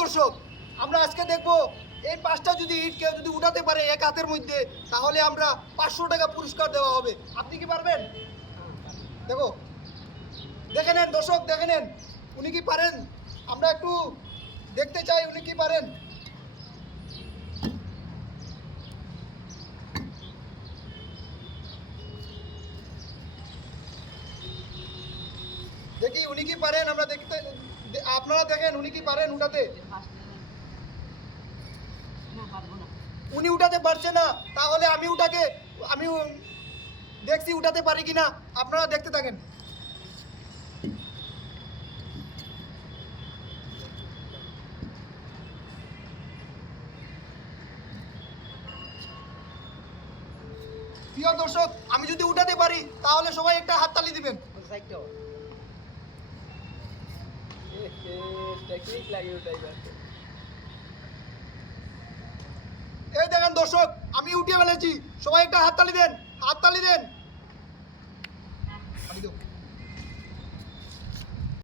দর্শক, আমরা আজকে দেখব এই 5টা যদি ইট কেউ যদি উঠাতে পারে এক হাতের মধ্যে, তাহলে আমরা 500 টাকা পুরস্কার দেওয়া হবে। আপনি কি পারবেন? দেখো, দেখে নেন দর্শক, দেখে নেন উনি কি পারেন। আমরা একটু দেখতে চাই উনি কি পারেন। দেখি উনি কি পারেন, আমরা দেখতে, আপনারা দেখেন উনি কি পারেন উঠাতে। উনি উঠাতে পারছে না, তাহলে আমি দেখছি উঠাতে পারি কিনা, আপনারা দেখতে থাকেন। প্রিয় দর্শক, আমি যদি উঠাতে পারি তাহলে সবাই একটা হাততালি দিবেন। এই দেখেন দর্শক, আমি উঠিয়ে ফেলেছি, সবাই একটা হাততালি দেন, হাততালি দেন।